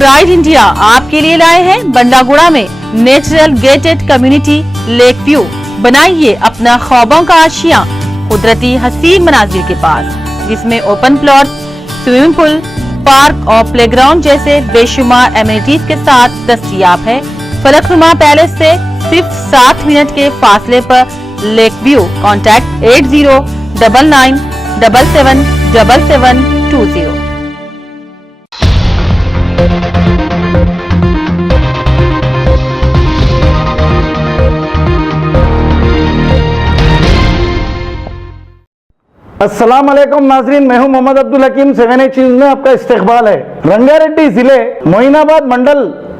Pride India आपके लिए लाए हैं बंडागुड़ा में natural gated community lake view. बनाइए अपना ख्वाबों का आशियां कुदरती हसीन मनाजिर के पास, जिसमें open plot, swimming pool, park और प्लेग्राउंड जैसे बेशुमार एमिनिटीज के साथ दस्तयाब है। फलकनुमा पैलेस से सिर्फ 7 मिनट के फासले पर लेक व्यू। कॉन्टैक्ट 8099777720। अस्सलाम वालेकुम नाजरीन, मैं हूं मोहम्मद अब्दुल हकीम। 7H न्यूज़ में आपका इस्तकबाल है। रंगारेड्डी जिले Moinabad mandal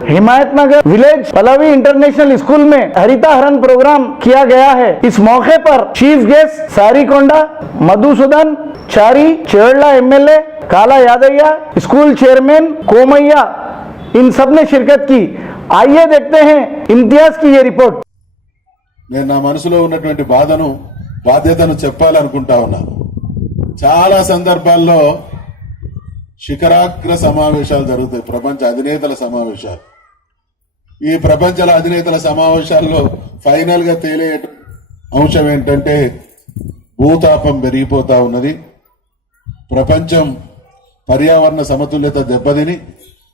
Himayatnagar village Pallavi international school में हरिता हरण प्रोग्राम किया गया है। इस मौके पर चीफ गेस्ट सारीकोंडा मधुसूदन चारी, चेरला एमएलए काला यादయ్య, स्कूल चेयरमैन कोमయ్య, इन सब ने शिरकत की। आइए देखते हैं इम्तियाज की ये रिपोर्ट। నేను నా మనసులో ఉన్నటువంటి బాధ్యతను చెప్పాలనుకుంటా ఉన్నా। చాలా సందర్భాల్లో శిఖరాగ్ర సమావేశాలు జరుగుతాయి, ప్రపంచ అధినేతల సమావేశాలు। ఈ ప్రపంచ అధినేతల సమావేశాల్లో ఫైనల్ గా తేలే అంశం ఏంటంటే భూతాపం పెరిగిపోతా ఉన్నది, ప్రపంచం పర్యావరణ సమతుల్యత దెబ్బతిని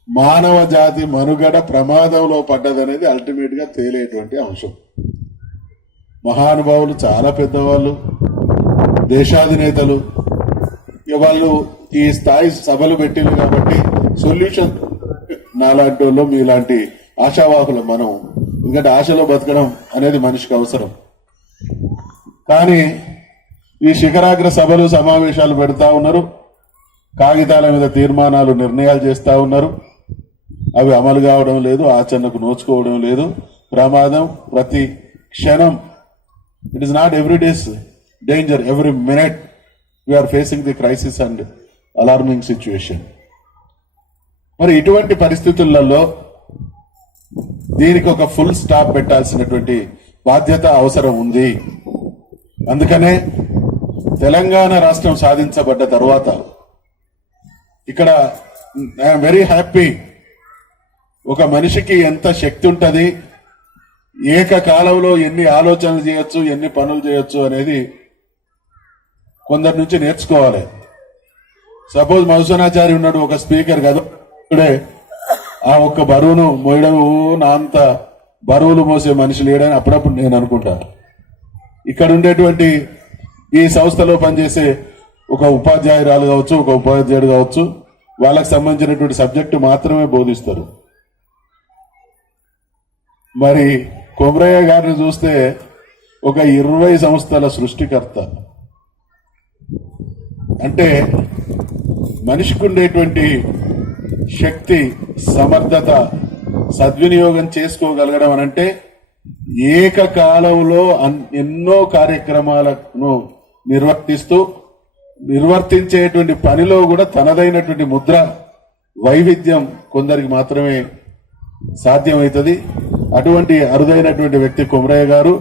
మానవ జాతి మనుగడ ప్రమాదంలో పడ్డదనేది అల్టిమేట్ గా తేలేటువంటి అంశం। మహానుభావులు, చాలా పెద్దవాళ్ళు, దేశాధినేతలు వాళ్ళు ఈ స్థాయి సభలు పెట్టింది కాబట్టి సొల్యూషన్ నాలాంటి వాళ్ళు, మీలాంటి ఆశావాహులు మనం। ఎందుకంటే ఆశలో బతకడం అనేది మనిషికి అవసరం। కానీ ఈ శిఖరాగ్ర సభలు సమావేశాలు పెడతా ఉన్నారు, కాగితాల మీద తీర్మానాలు నిర్ణయాలు చేస్తా ఉన్నారు, అవి అమలు కావడం లేదు, ఆచరణకు నోచుకోవడం లేదు, ప్రమాదం ప్రతి క్షణం। It is not every day's danger, every minute we are facing the crisis and alarming situation. మరి ఇటువంటి పరిస్థితులలో దీనికి ఒక ఫుల్ స్టాప్ పెట్టాల్సినటువంటి బాధ్యత అవసరం ఉంది। అందుకనే తెలంగాణ రాష్ట్రం సాధించబడ్డ తర్వాత ఇక్కడ ఐఎమ్ వెరీ హ్యాపీ, ఒక మనిషికి ఎంత శక్తి ఉంటది, ఏకకాలంలో ఎన్ని ఆలోచనలు చేయొచ్చు, ఎన్ని పనులు చేయొచ్చు అనేది కొందరి నుంచి నేర్చుకోవాలి। సపోజ్ మధుసూదనాచారి ఉన్నాడు, ఒక స్పీకర్ కదా, ఆ ఒక్క బరువును మోయడం, నా అంత బరువులు మోసే మనిషి లేడని అప్పుడప్పుడు నేను అనుకుంటా। ఇక్కడ ఉండేటువంటి ఈ సంస్థలో పనిచేసే ఒక ఉపాధ్యాయురాలు కావచ్చు, ఒక ఉపాధ్యాయుడు కావచ్చు, వాళ్ళకి సంబంధించినటువంటి సబ్జెక్టు మాత్రమే బోధిస్తారు। మరి కొమరయ్య గారిని చూస్తే ఒక 20 సంస్థల సృష్టికర్త। అంటే మనిషికి ఉండేటువంటి శక్తి, సమర్థత సద్వినియోగం చేసుకోగలగడం అనంటే ఏకకాలంలో ఎన్నో కార్యక్రమాలను నిర్వర్తించేటువంటి పనిలో కూడా తనదైనటువంటి ముద్ర, వైవిధ్యం కొందరికి మాత్రమే సాధ్యమవుతుంది। అటువంటి అరుదైనటువంటి వ్యక్తి కొమరయ్య గారు।